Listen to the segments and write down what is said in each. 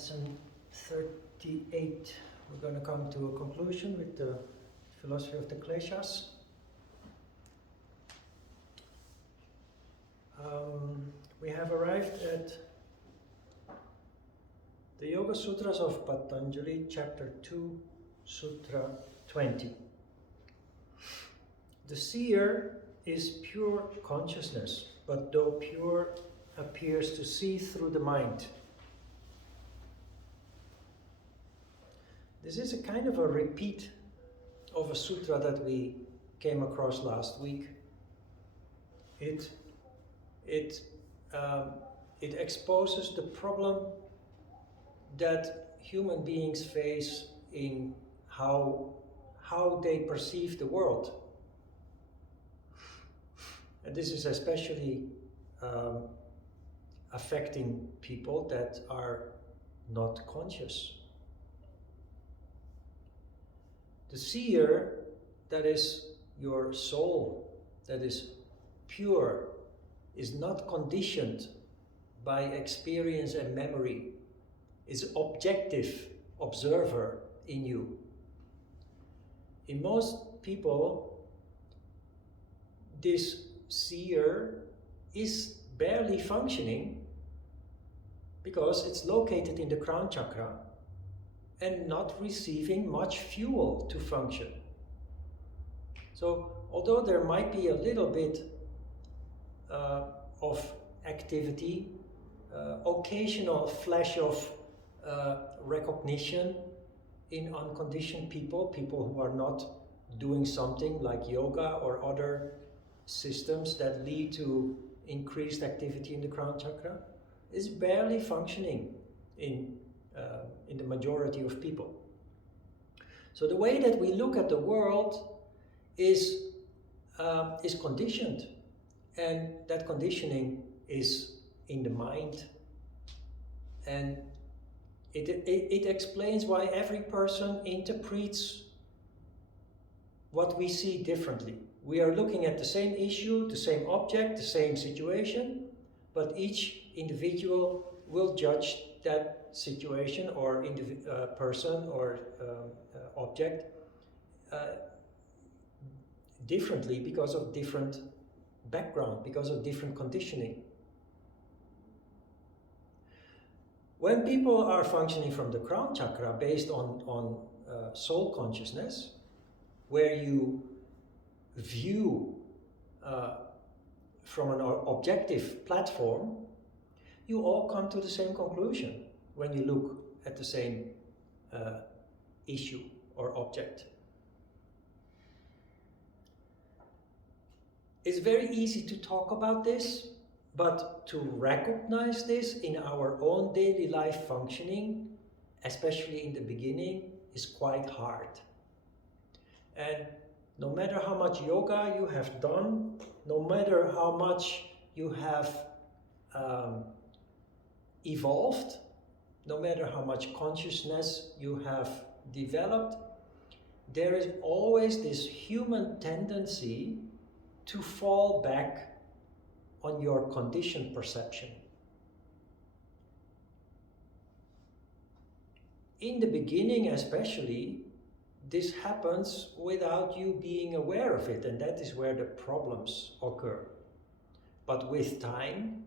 lesson 38. We're going to come to a conclusion with the philosophy of the Kleshas. We have arrived at the Yoga Sutras of Patanjali, chapter 2, Sutra 20. The seer is pure consciousness, but though pure, appears to see through the mind. This is a kind of a repeat of a sutra that we came across last week. It exposes the problem that human beings face in how they perceive the world. And this is especially affecting people that are not conscious. The seer, that is your soul, that is pure, is not conditioned by experience and memory, is objective observer in you. In most people, this seer is barely functioning because it's located in the crown chakra and not receiving much fuel to function. So although there might be a little bit of activity, occasional flash of recognition in unconditioned people who are not doing something like yoga or other systems that lead to increased activity in the crown chakra, is barely functioning in the majority of people. So the way that we look at the world is conditioned, and that conditioning is in the mind, and it explains why every person interprets what we see differently. We are looking at the same issue, the same object, the same situation, but each individual will judge that situation or person or object differently because of different background, because of different conditioning. When people are functioning from the crown chakra based on soul consciousness, where you view from an objective platform, you all come to the same conclusion when you look at the same issue or object. It's very easy to talk about this, but to recognize this in our own daily life functioning, especially in the beginning, is quite hard. And no matter how much yoga you have done, no matter how much you have evolved, no matter how much consciousness you have developed, there is always this human tendency to fall back on your conditioned perception. In the beginning especially, this happens without you being aware of it, and that is where the problems occur. But with time,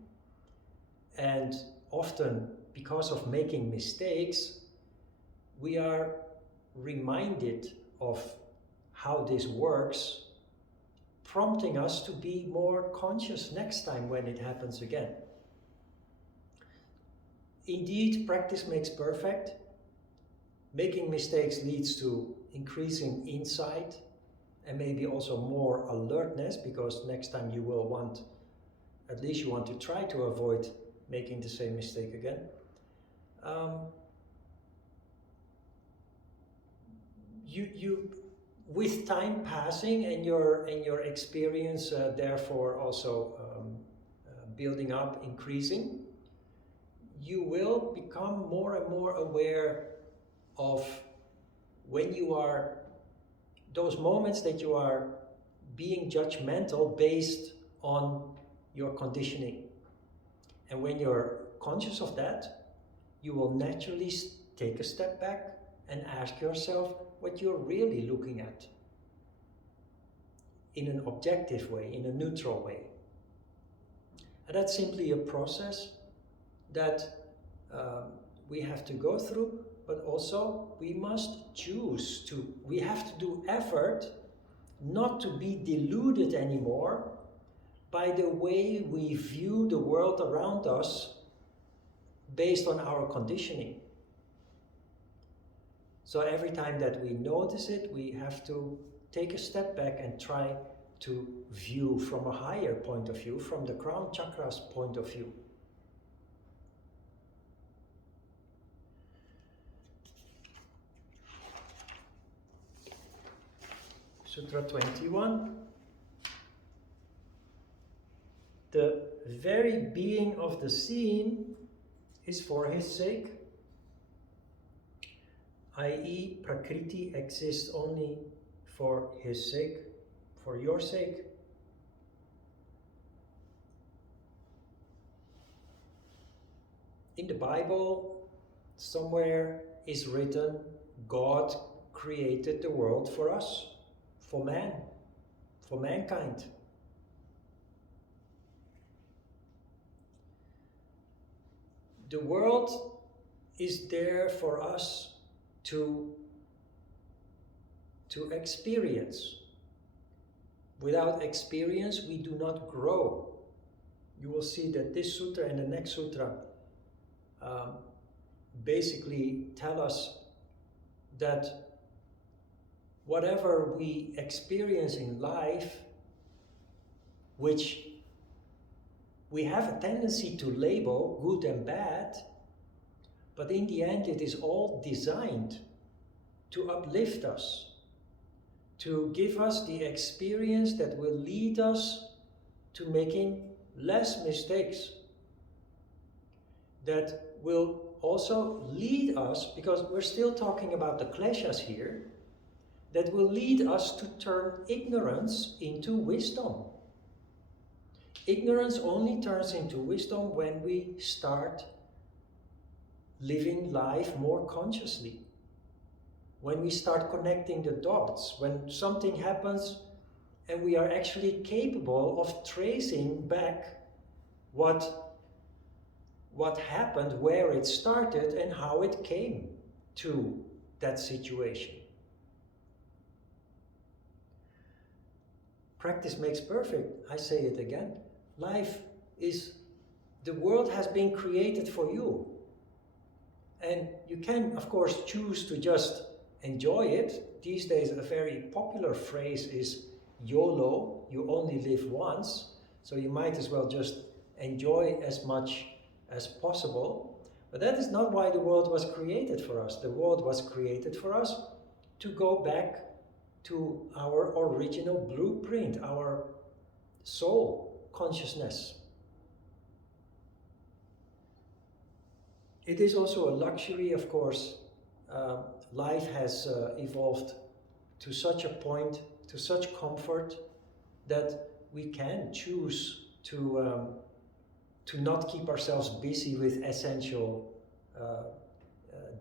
and often because of making mistakes, we are reminded of how this works, prompting us to be more conscious next time when it happens again. Indeed, practice makes perfect. Making mistakes leads to increasing insight and maybe also more alertness, because next time you will want, at least you want to try to avoid making the same mistake again. You with time passing and your experience therefore also building up, increasing, you will become more and more aware of when you are, those moments that you are being judgmental based on your conditioning. And when you're conscious of that, you will naturally take a step back and ask yourself what you're really looking at in an objective way, in a neutral way. And that's simply a process that we have to go through, but also we must choose to, we have to do effort not to be deluded anymore by the way we view the world around us based on our conditioning. So every time that we notice it, we have to take a step back and try to view from a higher point of view, from the crown chakra's point of view. Sutra 21. The very being of the seen is for his sake, i.e. Prakriti exists only for his sake, for your sake. In the Bible, somewhere is written, God created the world for us, for man, for mankind. The world is there for us to experience. Without experience, we do not grow. You will see that this sutra and the next sutra basically tell us that whatever we experience in life, which we have a tendency to label good and bad, but in the end it is all designed to uplift us, to give us the experience that will lead us to making less mistakes, that will also lead us, because we're still talking about the Kleshas here, that will lead us to turn ignorance into wisdom. Ignorance only turns into wisdom when we start living life more consciously. When we start connecting the dots, when something happens and we are actually capable of tracing back what happened, where it started, and how it came to that situation. Practice makes perfect. I say it again. Life is, the world has been created for you. And you can, of course, choose to just enjoy it. These days, a very popular phrase is YOLO, you only live once. So you might as well just enjoy as much as possible. But that is not why the world was created for us. The world was created for us to go back to our original blueprint, our soul consciousness. It is also a luxury, of course. Life has evolved to such a point, to such comfort, that we can choose to not keep ourselves busy with essential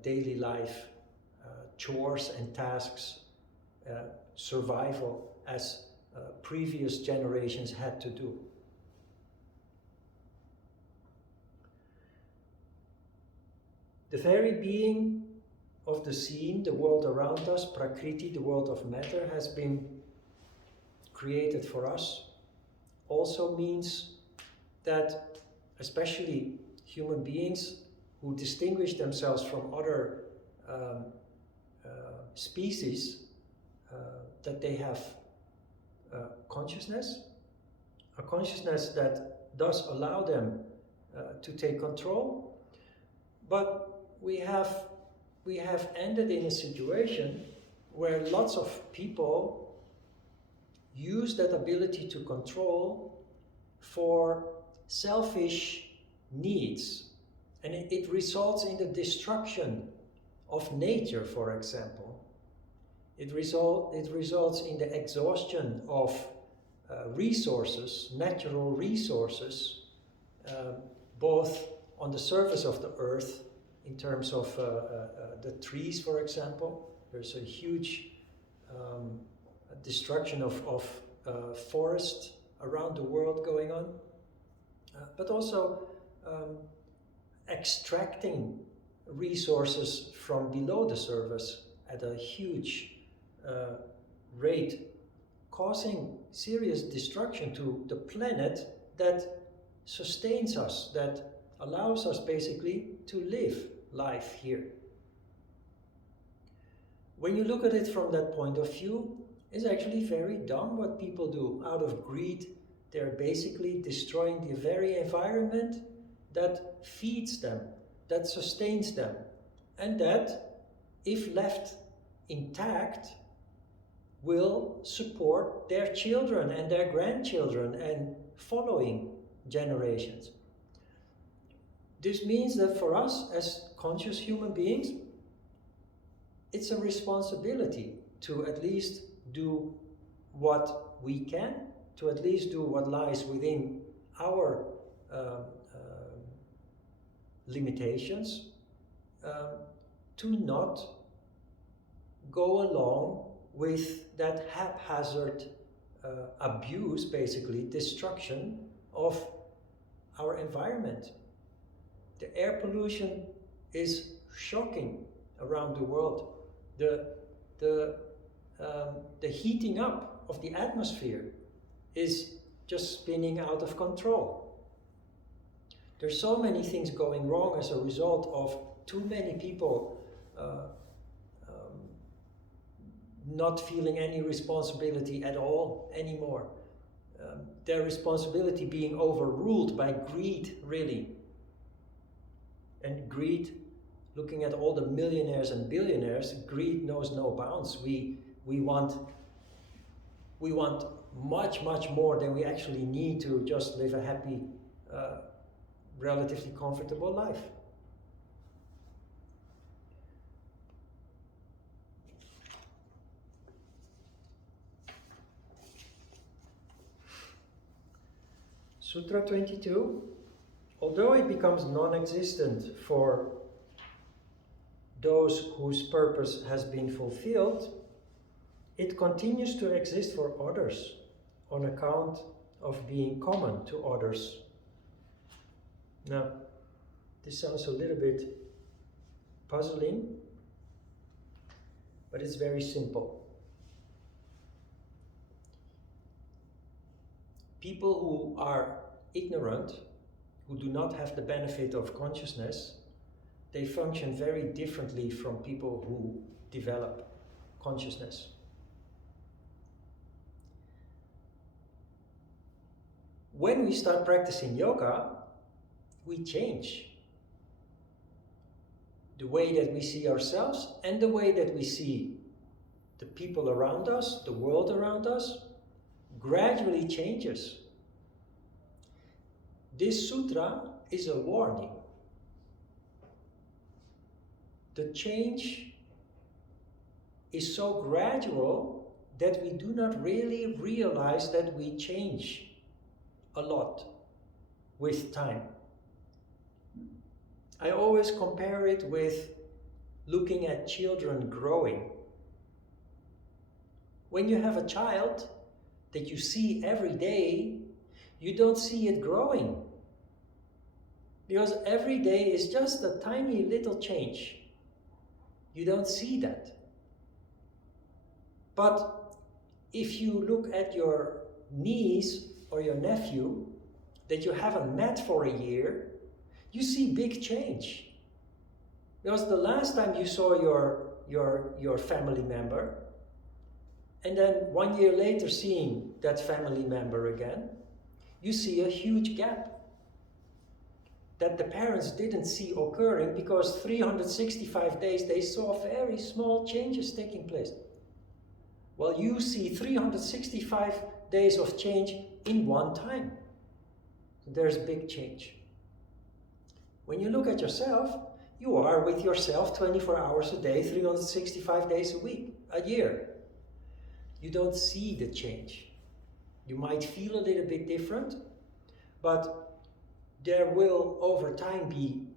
daily life chores and tasks, survival, as previous generations had to do. The very being of the seen, the world around us, Prakriti, the world of matter, has been created for us, also means that especially human beings who distinguish themselves from other species, that they have consciousness, a consciousness that does allow them to take control, but we have ended in a situation where lots of people use that ability to control for selfish needs, and it results in the destruction of nature, for example. It results in the exhaustion of resources, natural resources, both on the surface of the earth in terms of the trees, for example. There's a huge destruction of forest around the world going on, but also extracting resources from below the surface at a huge rate, causing serious destruction to the planet that sustains us, that allows us basically to live life here. When you look at it from that point of view, it's actually very dumb what people do. Out of greed, they're basically destroying the very environment that feeds them, that sustains them, and that, if left intact, will support their children and their grandchildren and following generations. This means that for us as conscious human beings, it's a responsibility to at least do what we can, to at least do what lies within our limitations, to not go along with that haphazard abuse, basically destruction of our environment. The air pollution is shocking around the world. The heating up of the atmosphere is just spinning out of control. There's so many things going wrong as a result of too many people not feeling any responsibility at all anymore. Their responsibility being overruled by greed, really. And greed, looking at all the millionaires and billionaires, greed knows no bounds. We want much, much more than we actually need to just live a happy, relatively comfortable life. Sutra 22, although it becomes non-existent for those whose purpose has been fulfilled, it continues to exist for others on account of being common to others. Now, this sounds a little bit puzzling, but it's very simple. People who are ignorant, who do not have the benefit of consciousness, they function very differently from people who develop consciousness. When we start practicing yoga, we change the way that we see ourselves and the way that we see the people around us, the world around us, gradually changes. This sutra is a warning. The change is so gradual that we do not really realize that we change a lot with time. I always compare it with looking at children growing. When you have a child that you see every day, you don't see it growing. Because every day is just a tiny little change. You don't see that. But if you look at your niece or your nephew that you haven't met for a year, you see big change. Because the last time you saw your family member, and then 1 year later seeing that family member again, you see a huge gap that the parents didn't see occurring because 365 days they saw very small changes taking place. Well, you see 365 days of change in one time. So there's big change. When you look at yourself, you are with yourself 24 hours a day, 365 days a week, a year. You don't see the change. You might feel a little bit different, but there will over time be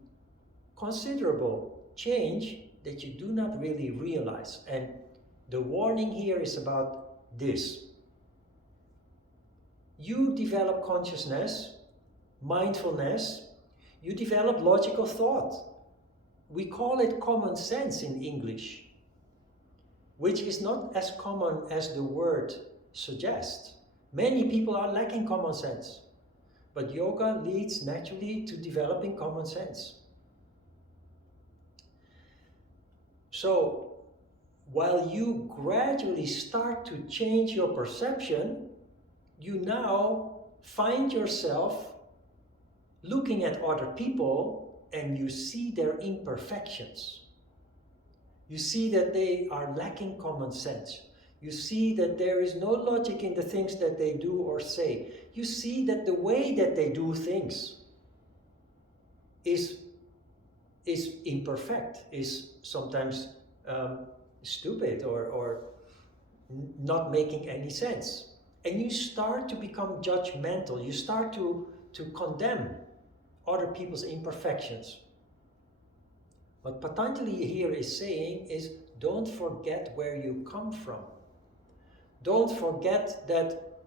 considerable change that you do not really realize. And the warning here is about this. You develop consciousness, mindfulness, you develop logical thought. We call it common sense in English, which is not as common as the word suggests. Many people are lacking common sense, but yoga leads naturally to developing common sense. So, while you gradually start to change your perception, you now find yourself looking at other people and you see their imperfections. You see that they are lacking common sense. You see that there is no logic in the things that they do or say. You see that the way that they do things is imperfect, is sometimes stupid or not making any sense. And you start to become judgmental. You start to condemn other people's imperfections. What Patanjali here is saying is, don't forget where you come from. Don't forget that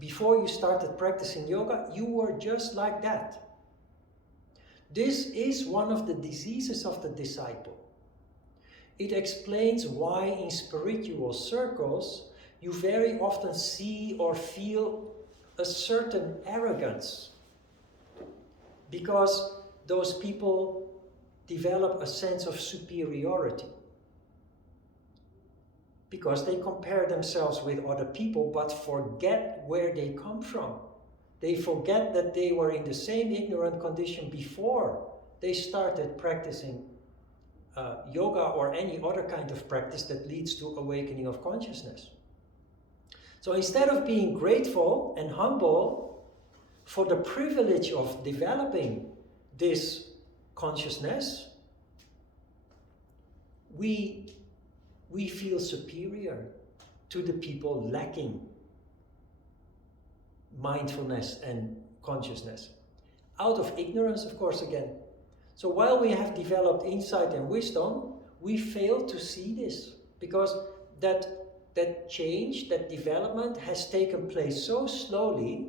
before you started practicing yoga, you were just like that. This is one of the diseases of the disciple. It explains why in spiritual circles you very often see or feel a certain arrogance, because those people develop a sense of superiority, because they compare themselves with other people but forget where they come from. They forget that they were in the same ignorant condition before they started practicing yoga or any other kind of practice that leads to awakening of consciousness. So instead of being grateful and humble for the privilege of developing this consciousness, we feel superior to the people lacking mindfulness and consciousness. Out of ignorance, of course, again. So while we have developed insight and wisdom, we fail to see this, because that change, that development has taken place so slowly,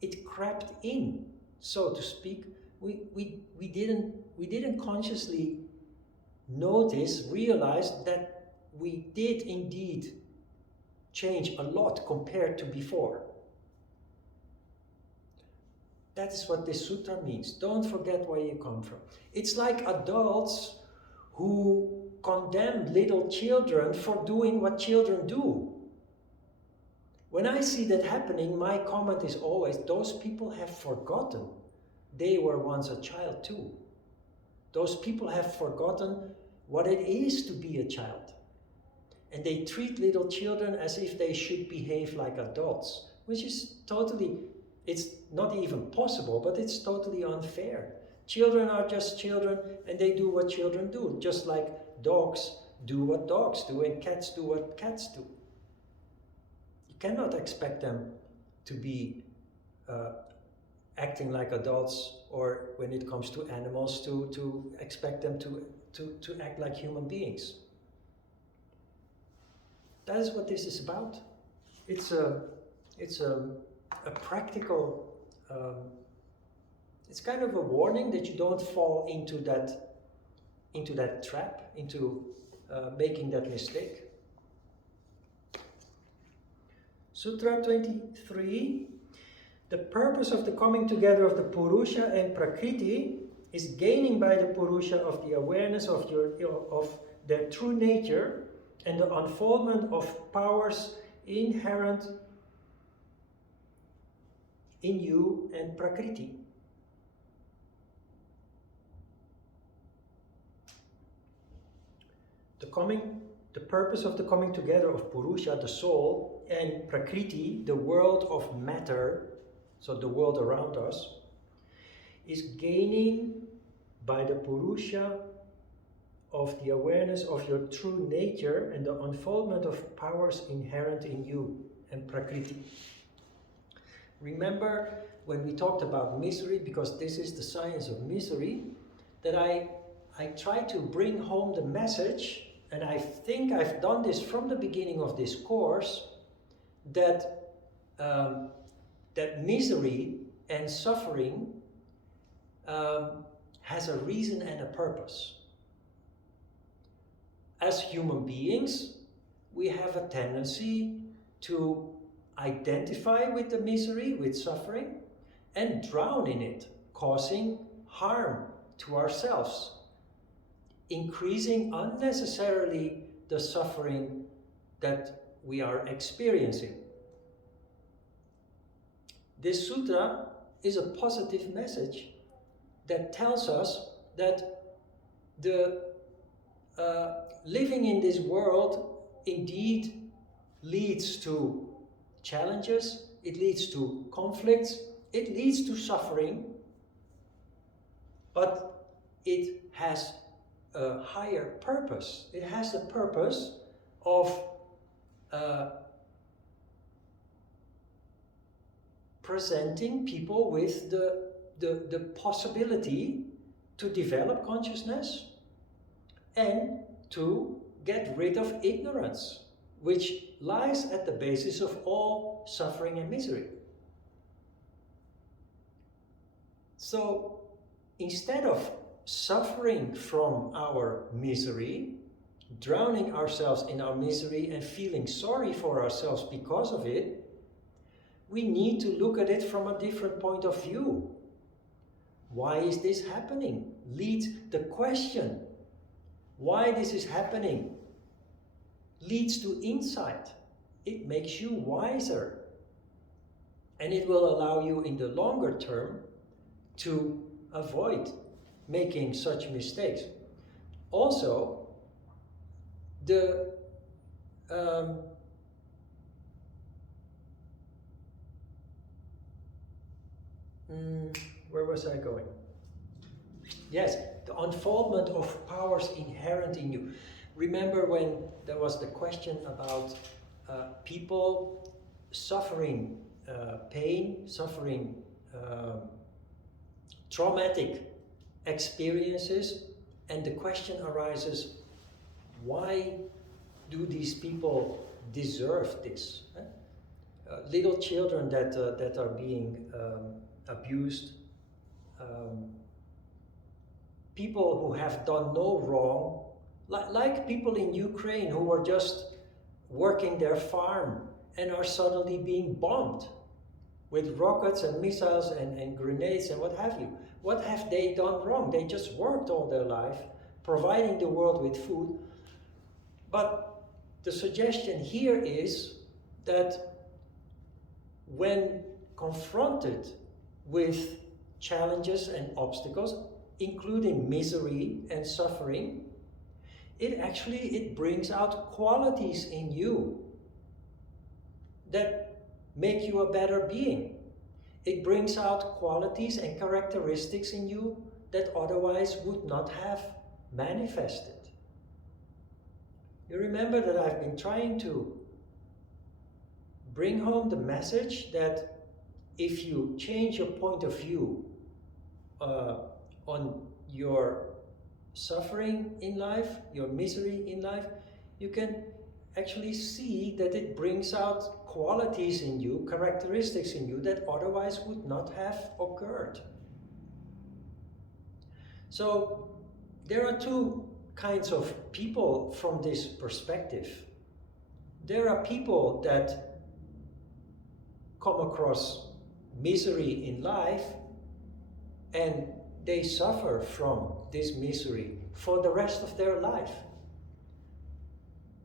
it crept in, so to speak. We didn't consciously realize that we did indeed change a lot compared to before. That is what this sutra means. Don't forget where you come from. It's like adults who condemn little children for doing what children do. When I see that happening, my comment is always, those people have forgotten they were once a child too. Those people have forgotten what it is to be a child. And they treat little children as if they should behave like adults, which is totally, it's not even possible, but it's totally unfair. Children are just children, and they do what children do, just like dogs do what dogs do and cats do what cats do. You cannot expect them to be acting like adults, or when it comes to animals, to expect them to act like human beings. That is what this is about. It's a practical, it's kind of a warning that you don't fall into that trap, into making that mistake. Sutra 23. The purpose of the coming together of the Purusha and Prakriti is gaining by the Purusha of the awareness of their true nature and the unfoldment of powers inherent in you and Prakriti. The purpose of the coming together of Purusha, the soul, and Prakriti, the world of matter, so the world around us, is gaining by the Purusha of the awareness of your true nature and the unfoldment of powers inherent in you and Prakriti. Remember when we talked about misery, because this is the science of misery, that I try to bring home the message, and I think I've done this from the beginning of this course, that that misery and suffering has a reason and a purpose. As human beings, we have a tendency to identify with the misery, with suffering, and drown in it, causing harm to ourselves, increasing unnecessarily the suffering that we are experiencing. This sutra is a positive message that tells us that the living in this world indeed leads to challenges, it leads to conflicts, it leads to suffering, but it has a higher purpose. It has the purpose of presenting people with the possibility to develop consciousness and to get rid of ignorance, which lies at the basis of all suffering and misery. So instead of suffering from our misery, drowning ourselves in our misery and feeling sorry for ourselves because of it, we need to look at it from a different point of view. Why is this happening? The question why this is happening leads to insight. It makes you wiser. And it will allow you in the longer term to avoid making such mistakes. Also, where was I going? Yes, the unfoldment of powers inherent in you. Remember when there was the question about people suffering pain, suffering traumatic experiences, and the question arises, why do these people deserve this? Little children that are being abused, people who have done no wrong, like people in Ukraine who were just working their farm and are suddenly being bombed with rockets and missiles and grenades and what have you. What have they done wrong? They just worked all their life, providing the world with food. But the suggestion here is that when confronted with challenges and obstacles, including misery and suffering, it brings out qualities in you that make you a better being. It brings out qualities and characteristics in you that otherwise would not have manifested. You remember that I've been trying to bring home the message that if you change your point of view on your suffering in life, your misery in life, you can actually see that it brings out qualities in you, characteristics in you that otherwise would not have occurred. So there are two kinds of people from this perspective. There are people that come across misery in life and they suffer from this misery for the rest of their life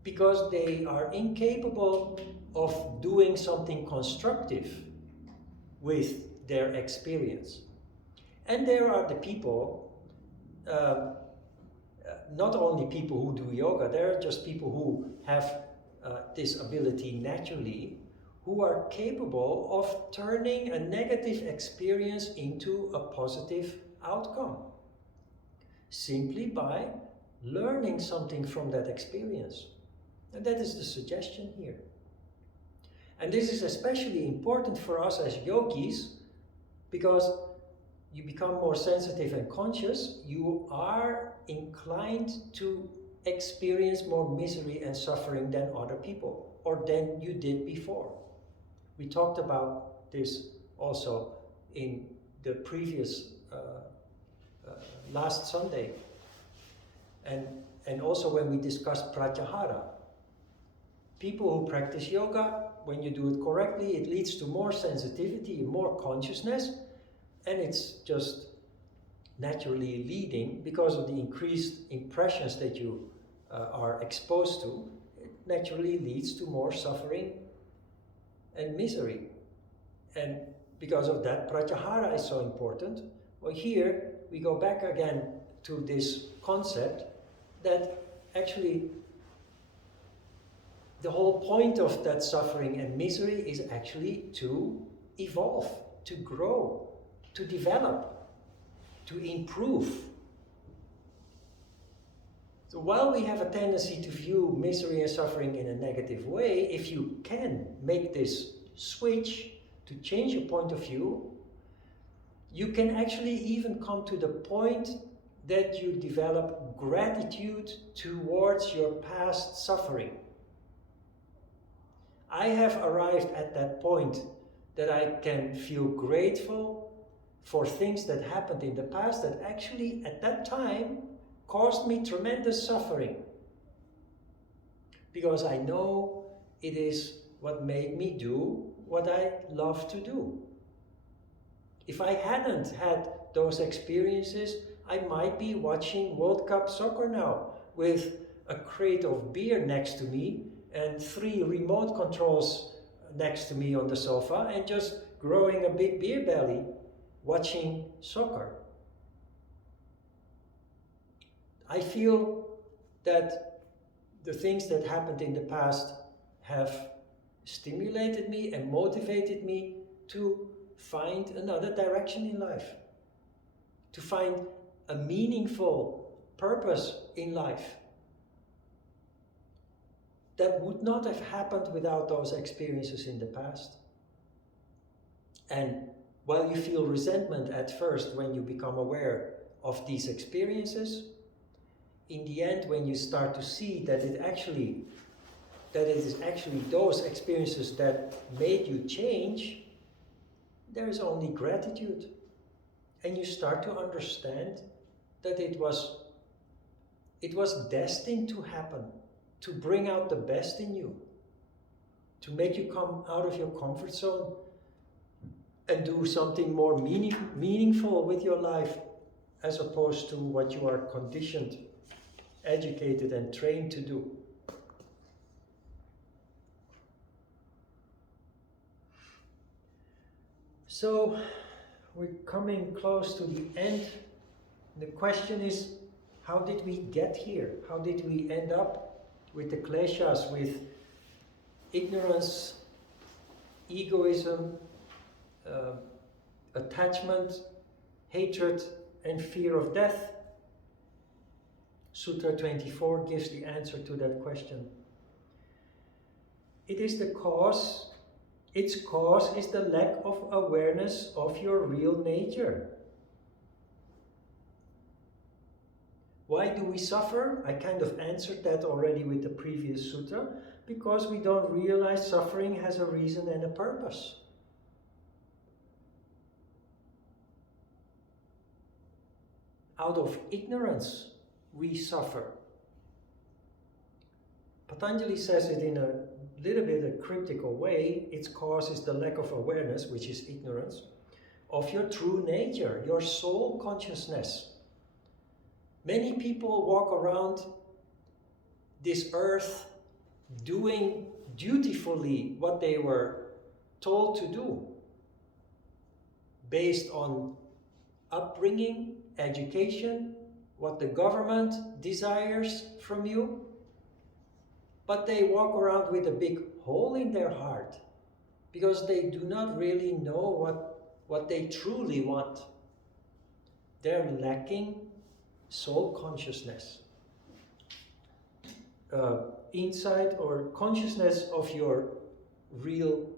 because they are incapable of doing something constructive with their experience. And there are the people, not only people who do yoga, there are just people who have this ability naturally, who are capable of turning a negative experience into a positive outcome, simply by learning something from that experience. And that is the suggestion here. And this is especially important for us as yogis, because you become more sensitive and conscious, you are inclined to experience more misery and suffering than other people, or than you did before. We talked about this also in the previous last Sunday, and also when we discussed pratyahara. People who practice yoga, when you do it correctly, it leads to more sensitivity, more consciousness, and it's just naturally leading, because of the increased impressions that you are exposed to, it naturally leads to more suffering and misery. And because of that, pratyahara is so important. Well, here we go back again to this concept that actually the whole point of that suffering and misery is actually to evolve, to grow, to develop, to improve. So while we have a tendency to view misery and suffering in a negative way, if you can make this switch to change your point of view, you can actually even come to the point that you develop gratitude towards your past suffering. I have arrived at that point that I can feel grateful for things that happened in the past that actually at that time caused me tremendous suffering. Because I know it is what made me do what I love to do. If I hadn't had those experiences, I might be watching World Cup soccer now with a crate of beer next to me and 3 remote controls next to me on the sofa and just growing a big beer belly watching soccer. I feel that the things that happened in the past have stimulated me and motivated me to find another direction in life, to find a meaningful purpose in life. That would not have happened without those experiences in the past. And while you feel resentment at first when you become aware of these experiences, in the end, when you start to see that it is actually those experiences that made you change, there is only gratitude. And you start to understand that it was destined to happen, to bring out the best in you, to make you come out of your comfort zone and do something more meaningful with your life, as opposed to what you are conditioned, educated and trained to do. So we're coming close to the end. The question is, how did we get here? How did we end up with the Kleshas, with ignorance, egoism, attachment, hatred, and fear of death? Sutra 24 gives the answer to that question. Its cause is the lack of awareness of your real nature. Why do we suffer? I kind of answered that already with the previous sutra. Because we don't realize suffering has a reason and a purpose. Out of ignorance, we suffer. Patanjali says it in a little bit a cryptical way. Its cause is the lack of awareness, which is ignorance, of your true nature, your soul consciousness. Many people walk around this earth doing dutifully what they were told to do, based on upbringing, education, what the government desires from you, but they walk around with a big hole in their heart because they do not really know what they truly want. They're lacking soul consciousness, insight or consciousness of your real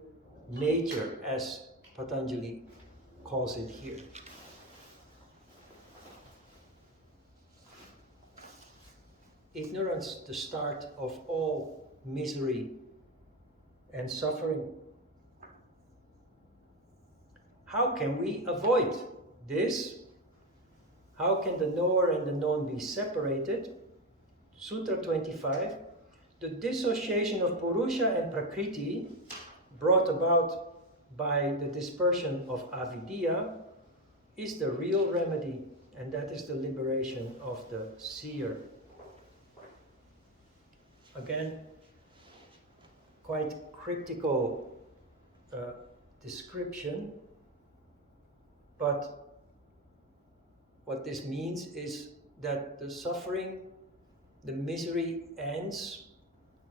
nature, as Patanjali calls it here. ignorance the start of all misery and suffering. How can we avoid this? How can the knower and the known be separated? Sutra 25. The dissociation of Purusha and Prakriti, brought about by the dispersion of avidya, is the real remedy, and that is the liberation of the seer. Again, quite critical description, but what this means is that the suffering, the misery ends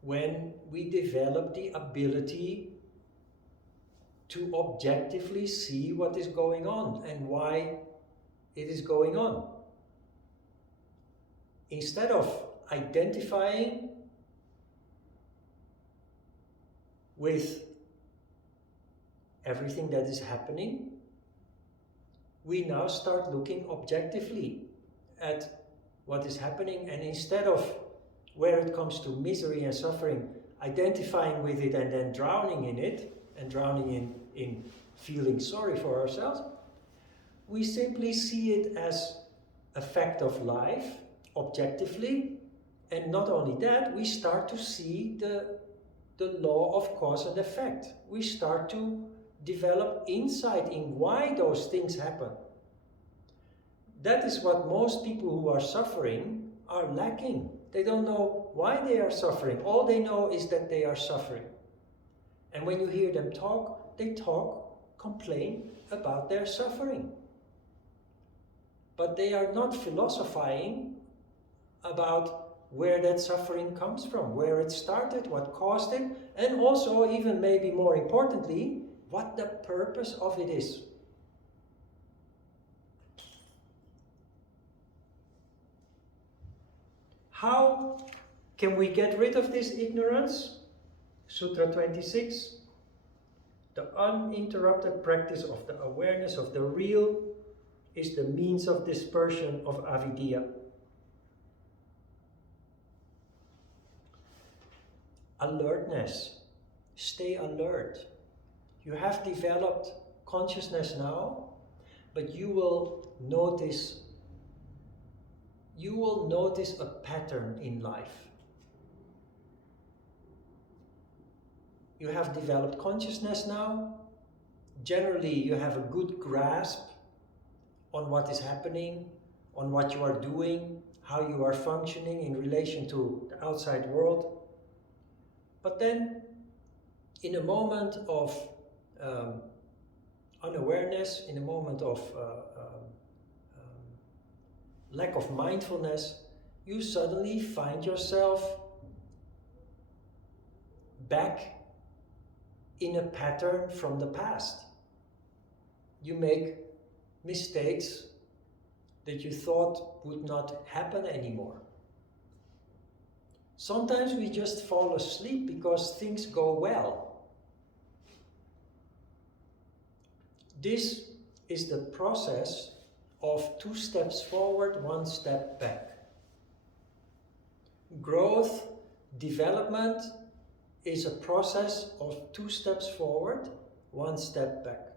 when we develop the ability to objectively see what is going on and why it is going on. Instead of identifying with everything that is happening, we now start looking objectively at what is happening, and instead of, where it comes to misery and suffering, identifying with it and then drowning in it, and drowning in feeling sorry for ourselves, we simply see it as a fact of life, objectively, and not only that, we start to see the law of cause and effect. We start to develop insight in why those things happen. That is what most people who are suffering are lacking. They don't know why they are suffering. All they know is that they are suffering. And when you hear them talk, they complain about their suffering. But they are not philosophizing about where that suffering comes from, where it started, what caused it, and also, even maybe more importantly, what the purpose of it is. How can we get rid of this ignorance? Sutra 26. The uninterrupted practice of the awareness of the real is the means of dispersion of avidya. Alertness. Stay alert. You have developed consciousness now, but you will notice a pattern in life. You have developed consciousness now. Generally, you have a good grasp on what is happening, on what you are doing, how you are functioning in relation to the outside world. But then, in a moment of unawareness, in a moment of lack of mindfulness, you suddenly find yourself back in a pattern from the past. You make mistakes that you thought would not happen anymore. Sometimes we just fall asleep because things go well. This is the process of 2 steps forward, 1 step back. Growth, development is a process of 2 steps forward, 1 step back.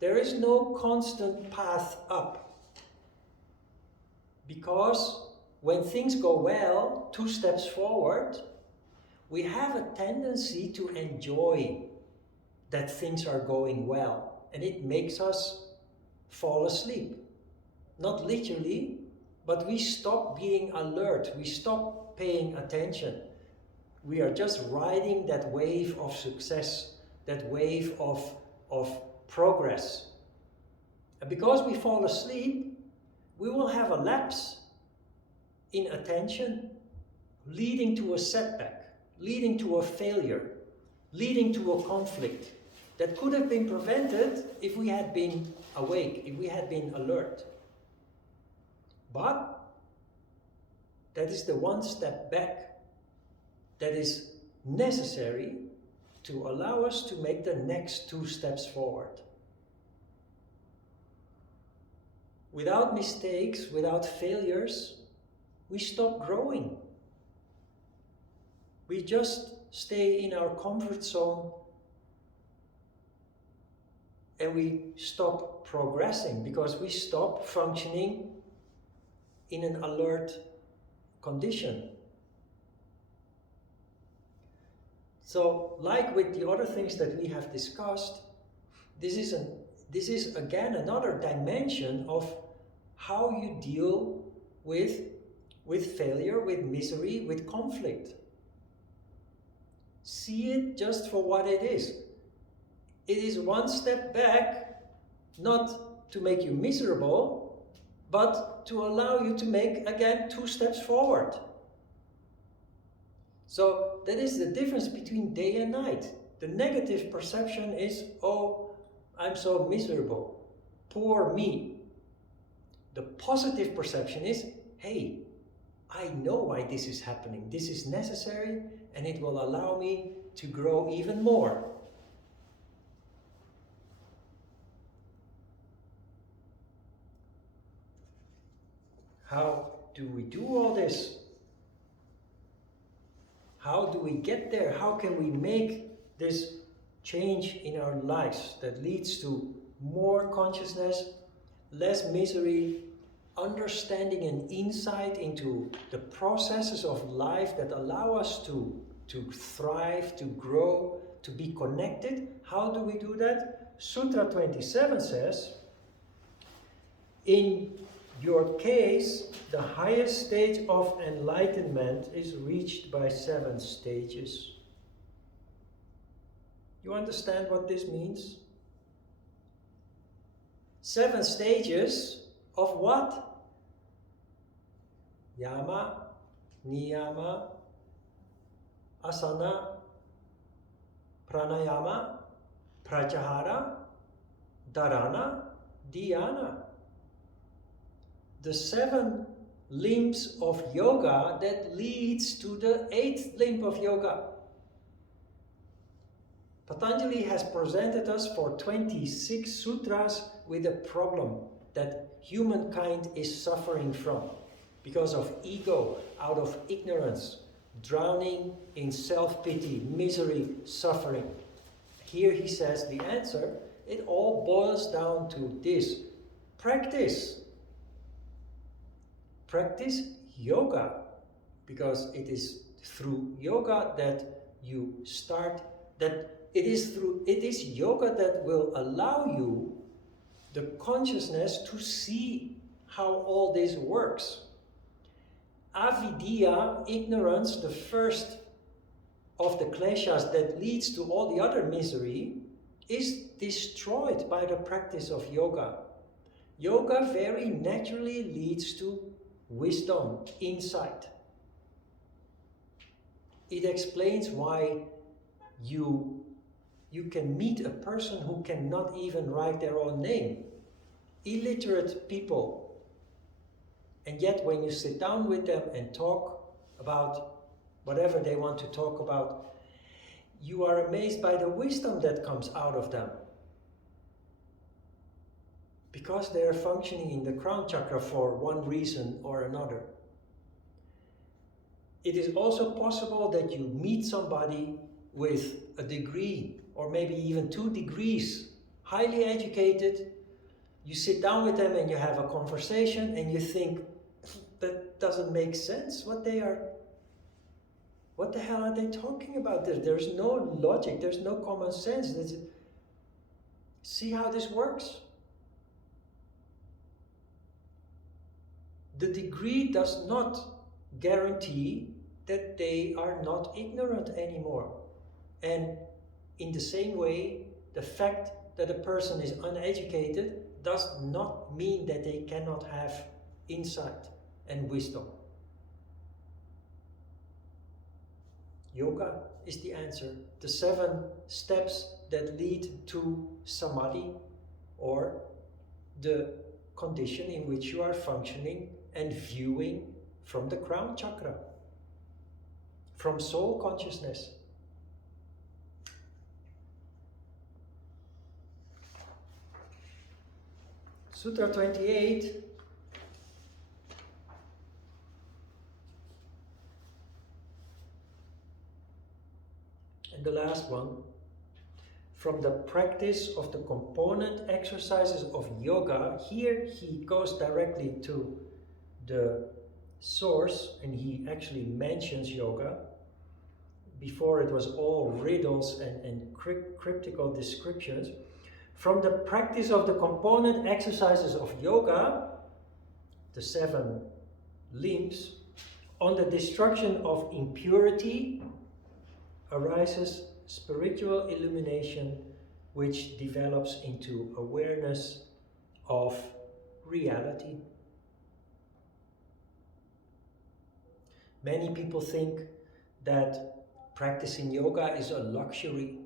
There is no constant path up, because when things go well, 2 steps forward, we have a tendency to enjoy that things are going well, and it makes us fall asleep. Not literally, but we stop being alert, we stop paying attention. We are just riding that wave of success, that wave of progress. And because we fall asleep, we will have a lapse in attention, leading to a setback, leading to a failure, leading to a conflict that could have been prevented if we had been awake, if we had been alert. But that is the 1 step back that is necessary to allow us to make the next 2 steps forward. Without mistakes, without failures, we stop growing. We just stay in our comfort zone and we stop progressing because we stop functioning in an alert condition. So, like with the other things that we have discussed, this is again another dimension of how you deal with failure, with misery, with conflict. See it just for what it is. It is one step back, not to make you miserable, but to allow you to make, again, 2 steps forward. So that is the difference between day and night. The negative perception is, oh, I'm so miserable, poor me. The positive perception is, hey, I know why this is happening. This is necessary and it will allow me to grow even more. How do we do all this? How do we get there? How can we make this change in our lives that leads to more consciousness, less misery, understanding and insight into the processes of life that allow us to thrive, to grow, to be connected? How do we do that? Sutra 27 says, in your case, the highest stage of enlightenment is reached by 7 stages. You understand what this means? 7 stages of what? Yama, niyama, asana, pranayama, pratyahara, dharana, dhyana. The 7 limbs of yoga that leads to the 8th limb of yoga. Patanjali has presented us for 26 sutras with a problem that humankind is suffering from because of ego, out of ignorance, drowning in self-pity, misery, suffering. Here he says the answer, it all boils down to this: practice. Practice yoga, because it is through yoga that you start, that it is yoga that will allow you the consciousness to see how all this works. Avidya, ignorance, the first of the kleshas that leads to all the other misery, is destroyed by the practice of yoga. Yoga very naturally leads to wisdom, insight. It explains why you can meet a person who cannot even write their own name. Illiterate people. And yet when you sit down with them and talk about whatever they want to talk about, you are amazed by the wisdom that comes out of them. Because they are functioning in the crown chakra for one reason or another. It is also possible that you meet somebody with a degree, or maybe even 2 degrees, highly educated. You sit down with them and you have a conversation and you think, that doesn't make sense. What the hell are they talking about? There's no logic, there's no common sense. See how this works? The degree does not guarantee that they are not ignorant anymore. And in the same way, the fact that a person is uneducated does not mean that they cannot have insight and wisdom. Yoga is the answer. The 7 steps that lead to samadhi, or the condition in which you are functioning and viewing from the crown chakra, from soul consciousness. Sutra 28. the last one, from the practice of the component exercises of yoga. Here he goes directly to the source and he actually mentions yoga. Before it was all riddles and cryptical descriptions. From the practice of the component exercises of yoga, the 7 limbs, on the destruction of impurity arises spiritual illumination, which develops into awareness of reality. Many people think that practicing yoga is a luxury,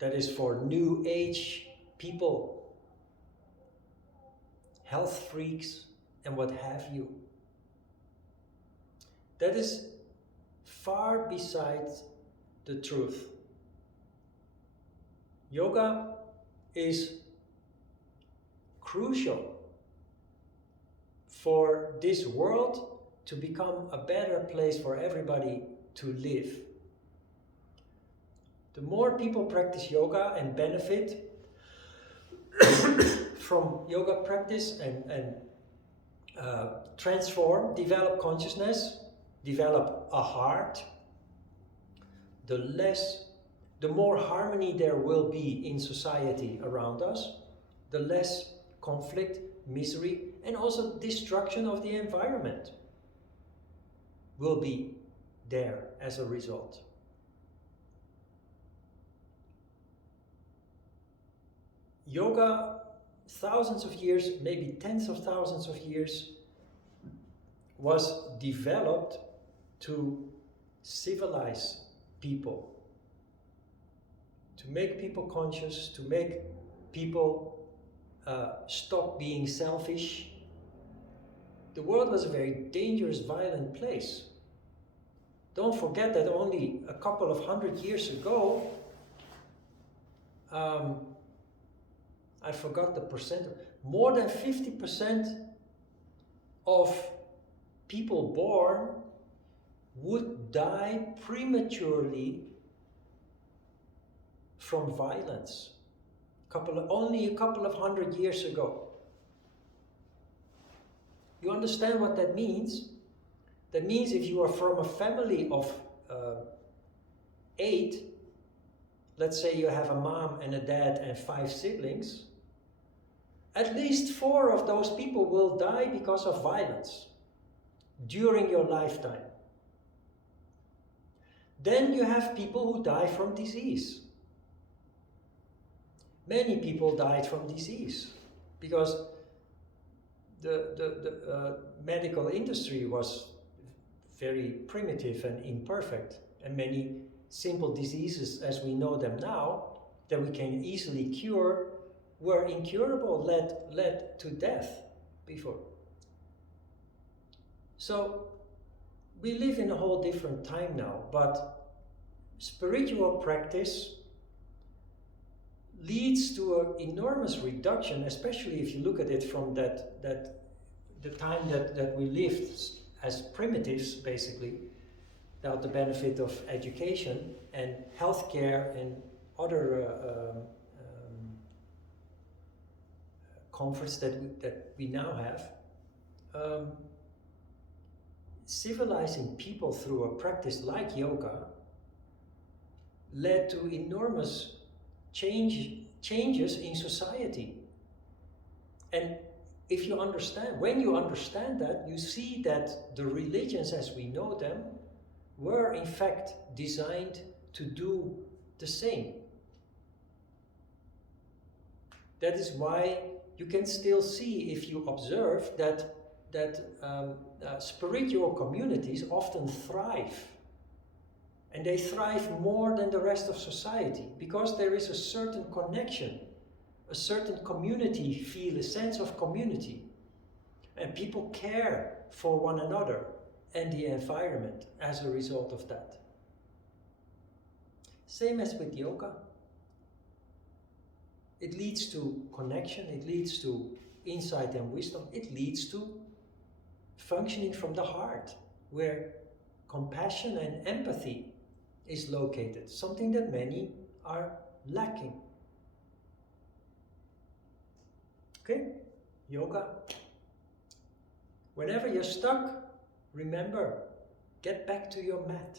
that is for new age people, health freaks, and what have you. That is far beside the truth. Yoga is crucial for this world to become a better place for everybody to live. The more people practice yoga and benefit from yoga practice and transform, develop consciousness, develop a heart, the more harmony there will be in society around us, the less conflict, misery, and also destruction of the environment will be there as a result. Yoga, thousands of years, maybe tens of thousands of years, was developed to civilize people, to make people conscious, to make people stop being selfish. The world was a very dangerous, violent place. Don't forget that only a couple of 100 years ago, I forgot the percent, more than 50% of people born would die prematurely from violence. Only a couple of 100 years ago. You understand what that means? That means if you are from a family of 8, let's say you have a mom and a dad and 5 siblings, at least 4 of those people will die because of violence during your lifetime. Then you have people who die from disease. Many people died from disease because the medical industry was very primitive and imperfect, and many simple diseases as we know them now, that we can easily cure, were incurable, led to death before. So we live in a whole different time now, but spiritual practice leads to an enormous reduction, especially if you look at it from the time that we lived as primitives, basically, without the benefit of education and healthcare and other comforts that we now have. Civilizing people through a practice like yoga led to enormous changes in society. And if you understand, when you understand that, you see that the religions as we know them were in fact designed to do the same. That is why you can still see, if you observe, that spiritual communities often thrive. And they thrive more than the rest of society because there is a certain connection, a certain community feel, a sense of community. And people care for one another and the environment as a result of that. Same as with yoga. It leads to connection, it leads to insight and wisdom, it leads to functioning from the heart, where compassion and empathy is located, something that many are lacking. Okay, yoga. Whenever you're stuck, remember, get back to your mat.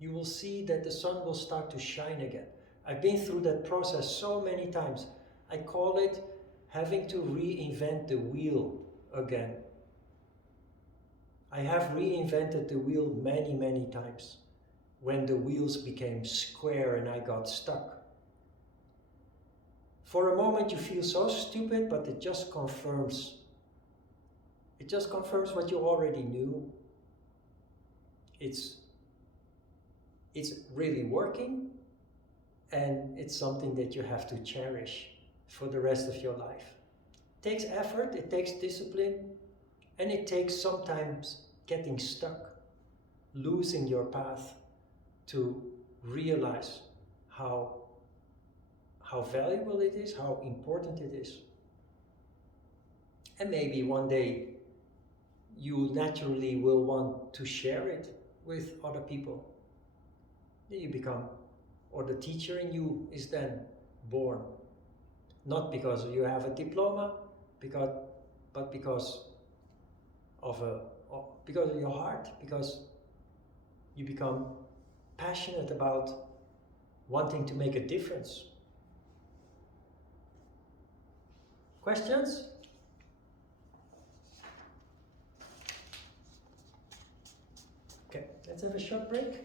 You will see that the sun will start to shine again. I've been through that process so many times. I call it having to reinvent the wheel again. I have reinvented the wheel many, many times when the wheels became square and I got stuck. For a moment you feel so stupid, but it just confirms. It just confirms what you already knew. It's really working, and it's something that you have to cherish for the rest of your life. It takes effort, it takes discipline, and it takes sometimes getting stuck, losing your path to realize how valuable it is, how important it is. And maybe one day you naturally will want to share it with other people. Then you become, or the teacher in you is then born. Not because you have a diploma, but because of your heart, because you become passionate about wanting to make a difference. Questions? Okay, let's have a short break.